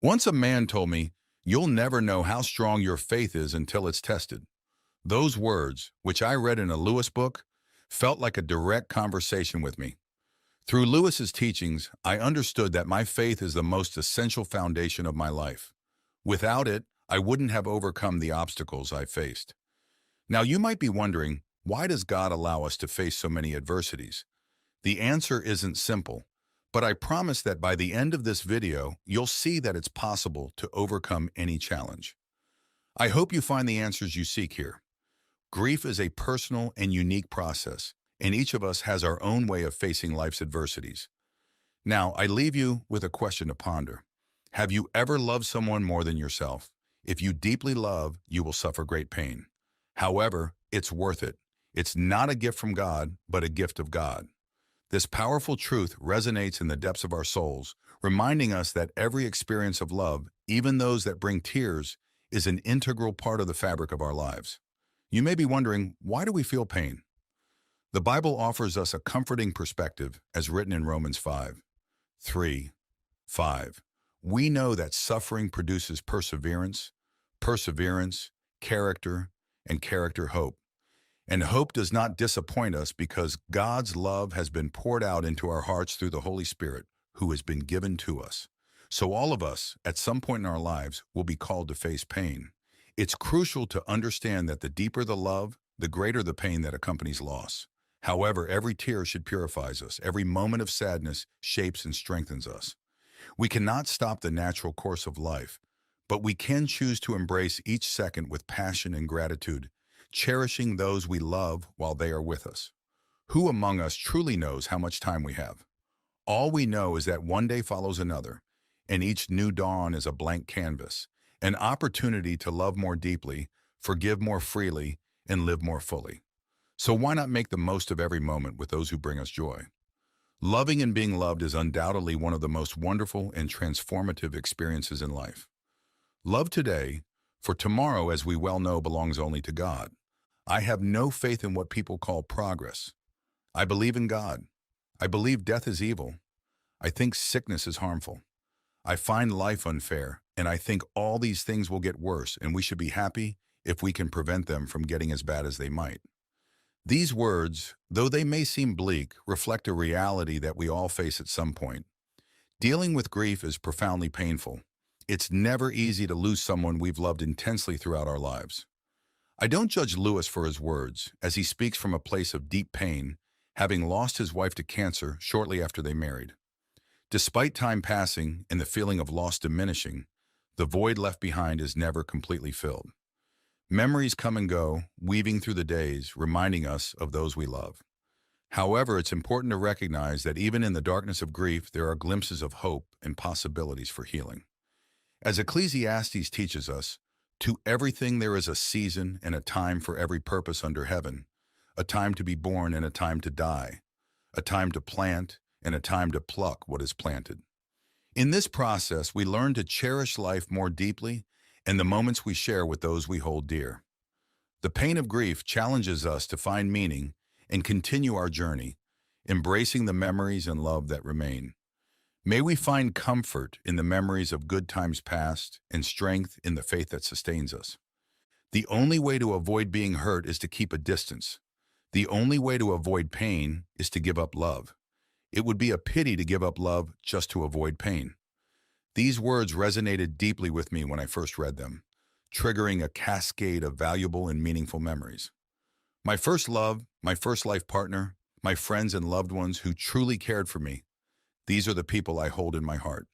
Once a man told me, "You'll never know how strong your faith is until it's tested." Those words, which I read in a Lewis book, felt like a direct conversation with me. Through Lewis's teachings, I understood that my faith is the most essential foundation of my life. Without it, I wouldn't have overcome the obstacles I faced. Now, you might be wondering, why does God allow us to face so many adversities? The answer isn't simple, but I promise that by the end of this video, you'll see that it's possible to overcome any challenge. I hope you find the answers you seek here. Grief is a personal and unique process, and each of us has our own way of facing life's adversities. Now, I leave you with a question to ponder. Have you ever loved someone more than yourself? If you deeply love, you will suffer great pain. However, it's worth it. It's not a gift from God, but a gift of God. This powerful truth resonates in the depths of our souls, reminding us that every experience of love, even those that bring tears, is an integral part of the fabric of our lives. You may be wondering, why do we feel pain? The Bible offers us a comforting perspective, as written in Romans 5:3-5. We know that suffering produces perseverance, perseverance, character, and character hope. And hope does not disappoint us because God's love has been poured out into our hearts through the Holy Spirit, who has been given to us. So all of us, at some point in our lives, will be called to face pain. It's crucial to understand that the deeper the love, the greater the pain that accompanies loss. However, every tear should purify us. Every moment of sadness shapes and strengthens us. We cannot stop the natural course of life, but we can choose to embrace each second with passion and gratitude, cherishing those we love while they are with us. Who among us truly knows how much time we have? All we know is that one day follows another, and each new dawn is a blank canvas, an opportunity to love more deeply, forgive more freely, and live more fully. So why not make the most of every moment with those who bring us joy? Loving and being loved is undoubtedly one of the most wonderful and transformative experiences in life. Love today, for tomorrow, as we well know, belongs only to God. I have no faith in what people call progress. I believe in God. I believe death is evil. I think sickness is harmful. I find life unfair, and I think all these things will get worse, and we should be happy if we can prevent them from getting as bad as they might. These words, though they may seem bleak, reflect a reality that we all face at some point. Dealing with grief is profoundly painful. It's never easy to lose someone we've loved intensely throughout our lives. I don't judge Lewis for his words, as he speaks from a place of deep pain, having lost his wife to cancer shortly after they married. Despite time passing and the feeling of loss diminishing, the void left behind is never completely filled. Memories come and go, weaving through the days, reminding us of those we love. However, it's important to recognize that even in the darkness of grief, there are glimpses of hope and possibilities for healing. As Ecclesiastes teaches us, to everything there is a season and a time for every purpose under heaven, a time to be born and a time to die, a time to plant and a time to pluck what is planted. In this process, we learn to cherish life more deeply and the moments we share with those we hold dear. The pain of grief challenges us to find meaning and continue our journey, embracing the memories and love that remain. May we find comfort in the memories of good times past and strength in the faith that sustains us. The only way to avoid being hurt is to keep a distance. The only way to avoid pain is to give up love. It would be a pity to give up love just to avoid pain. These words resonated deeply with me when I first read them, triggering a cascade of valuable and meaningful memories. My first love, my first life partner, my friends and loved ones who truly cared for me, these are the people I hold in my heart.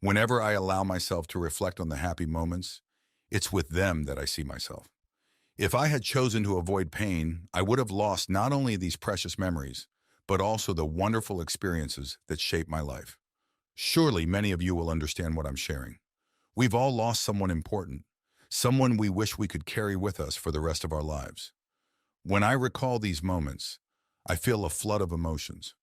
Whenever I allow myself to reflect on the happy moments, it's with them that I see myself. If I had chosen to avoid pain, I would have lost not only these precious memories, but also the wonderful experiences that shaped my life. Surely many of you will understand what I'm sharing. We've all lost someone important, someone we wish we could carry with us for the rest of our lives. When I recall these moments, I feel a flood of emotions.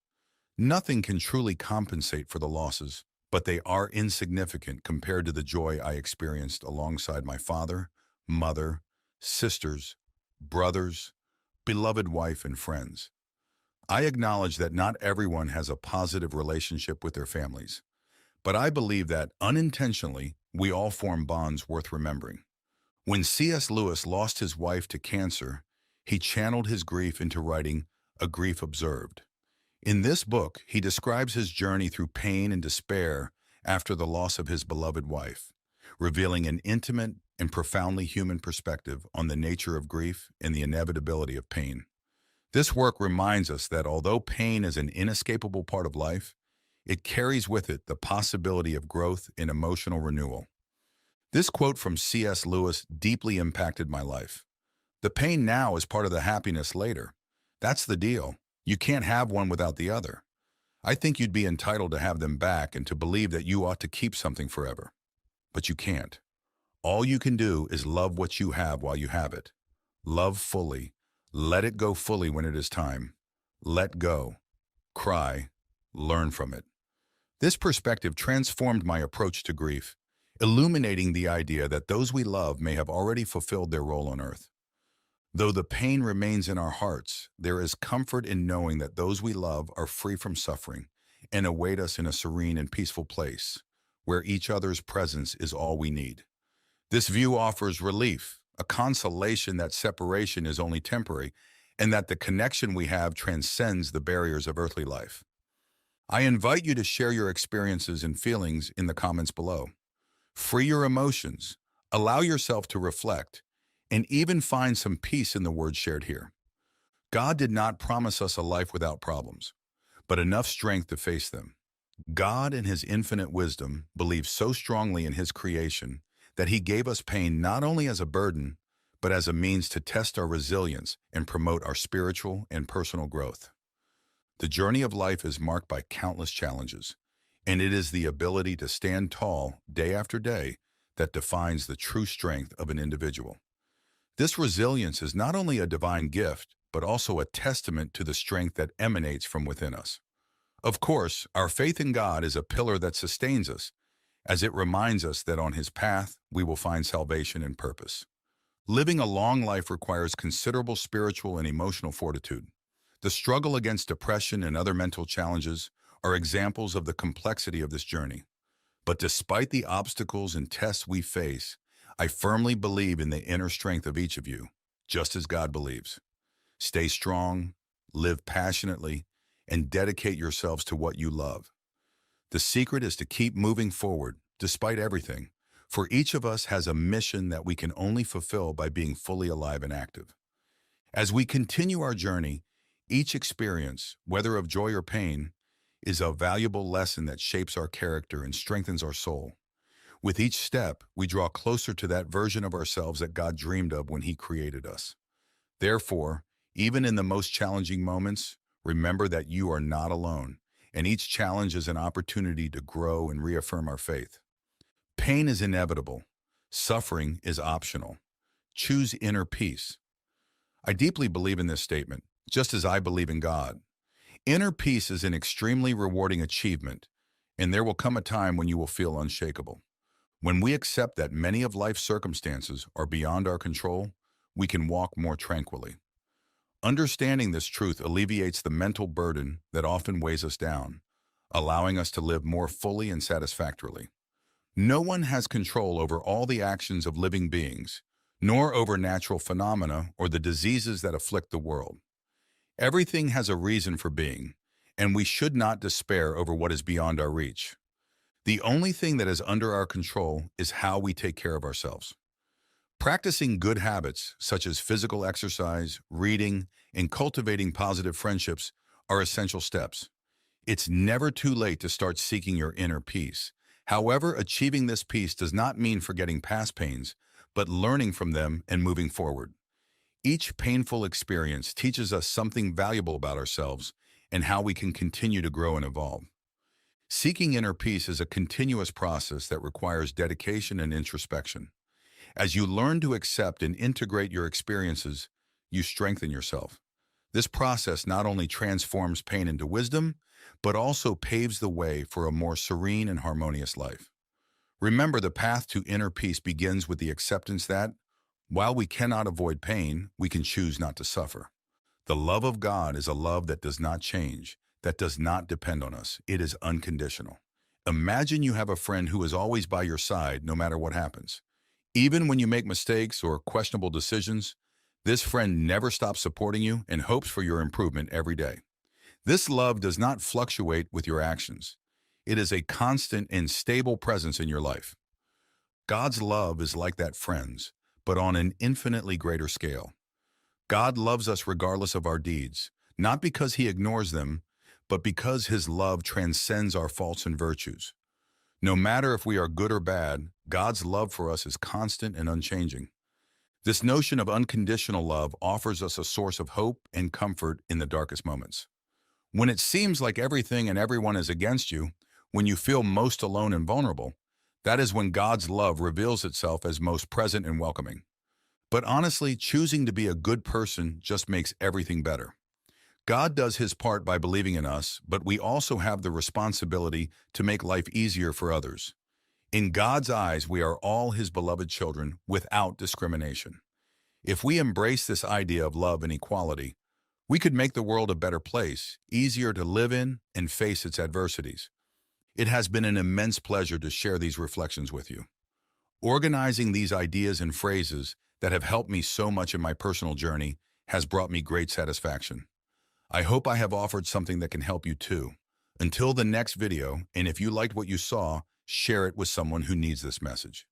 Nothing can truly compensate for the losses, but they are insignificant compared to the joy I experienced alongside my father, mother, sisters, brothers, beloved wife, and friends. I acknowledge that not everyone has a positive relationship with their families, but I believe that unintentionally, we all form bonds worth remembering. When C.S. Lewis lost his wife to cancer, he channeled his grief into writing A Grief Observed. In this book, he describes his journey through pain and despair after the loss of his beloved wife, revealing an intimate and profoundly human perspective on the nature of grief and the inevitability of pain. This work reminds us that although pain is an inescapable part of life, it carries with it the possibility of growth and emotional renewal. This quote from C.S. Lewis deeply impacted my life. The pain now is part of the happiness later. That's the deal. You can't have one without the other. I think you'd be entitled to have them back and to believe that you ought to keep something forever. But you can't. All you can do is love what you have while you have it. Love fully. Let it go fully when it is time. Let go. Cry. Learn from it. This perspective transformed my approach to grief, illuminating the idea that those we love may have already fulfilled their role on earth. Though the pain remains in our hearts, there is comfort in knowing that those we love are free from suffering and await us in a serene and peaceful place, where each other's presence is all we need. This view offers relief, a consolation that separation is only temporary, and that the connection we have transcends the barriers of earthly life. I invite you to share your experiences and feelings in the comments below. Free your emotions, allow yourself to reflect, and even find some peace in the words shared here. God did not promise us a life without problems, but enough strength to face them. God, in his infinite wisdom, believes so strongly in his creation that he gave us pain not only as a burden, but as a means to test our resilience and promote our spiritual and personal growth. The journey of life is marked by countless challenges, and it is the ability to stand tall day after day that defines the true strength of an individual. This resilience is not only a divine gift, but also a testament to the strength that emanates from within us. Of course, our faith in God is a pillar that sustains us, as it reminds us that on his path we will find salvation and purpose. Living a long life requires considerable spiritual and emotional fortitude. The struggle against depression and other mental challenges are examples of the complexity of this journey. But despite the obstacles and tests we face, I firmly believe in the inner strength of each of you, just as God believes. Stay strong, live passionately, and dedicate yourselves to what you love. The secret is to keep moving forward, despite everything, for each of us has a mission that we can only fulfill by being fully alive and active. As we continue our journey, each experience, whether of joy or pain, is a valuable lesson that shapes our character and strengthens our soul. With each step, we draw closer to that version of ourselves that God dreamed of when he created us. Therefore, even in the most challenging moments, remember that you are not alone, and each challenge is an opportunity to grow and reaffirm our faith. Pain is inevitable. Suffering is optional. Choose inner peace. I deeply believe in this statement, just as I believe in God. Inner peace is an extremely rewarding achievement, and there will come a time when you will feel unshakable. When we accept that many of life's circumstances are beyond our control, we can walk more tranquilly. Understanding this truth alleviates the mental burden that often weighs us down, allowing us to live more fully and satisfactorily. No one has control over all the actions of living beings, nor over natural phenomena or the diseases that afflict the world. Everything has a reason for being, and we should not despair over what is beyond our reach. The only thing that is under our control is how we take care of ourselves. Practicing good habits, such as physical exercise, reading, and cultivating positive friendships, are essential steps. It's never too late to start seeking your inner peace. However, achieving this peace does not mean forgetting past pains, but learning from them and moving forward. Each painful experience teaches us something valuable about ourselves and how we can continue to grow and evolve. Seeking inner peace is a continuous process that requires dedication and introspection. As you learn to accept and integrate your experiences, you strengthen yourself. This process not only transforms pain into wisdom, but also paves the way for a more serene and harmonious life. Remember, the path to inner peace begins with the acceptance that, while we cannot avoid pain, we can choose not to suffer. The love of God is a love that does not change, that does not depend on us. It is unconditional. Imagine you have a friend who is always by your side no matter what happens. Even when you make mistakes or questionable decisions, this friend never stops supporting you and hopes for your improvement every day. This love does not fluctuate with your actions. It is a constant and stable presence in your life. God's love is like that friend's, but on an infinitely greater scale. God loves us regardless of our deeds, not because he ignores them, but because his love transcends our faults and virtues. No matter if we are good or bad, God's love for us is constant and unchanging. This notion of unconditional love offers us a source of hope and comfort in the darkest moments. When it seems like everything and everyone is against you, when you feel most alone and vulnerable, that is when God's love reveals itself as most present and welcoming. But honestly, choosing to be a good person just makes everything better. God does his part by believing in us, but we also have the responsibility to make life easier for others. In God's eyes, we are all his beloved children without discrimination. If we embrace this idea of love and equality, we could make the world a better place, easier to live in and face its adversities. It has been an immense pleasure to share these reflections with you. Organizing these ideas and phrases that have helped me so much in my personal journey has brought me great satisfaction. I hope I have offered something that can help you too. Until the next video, and if you liked what you saw, share it with someone who needs this message.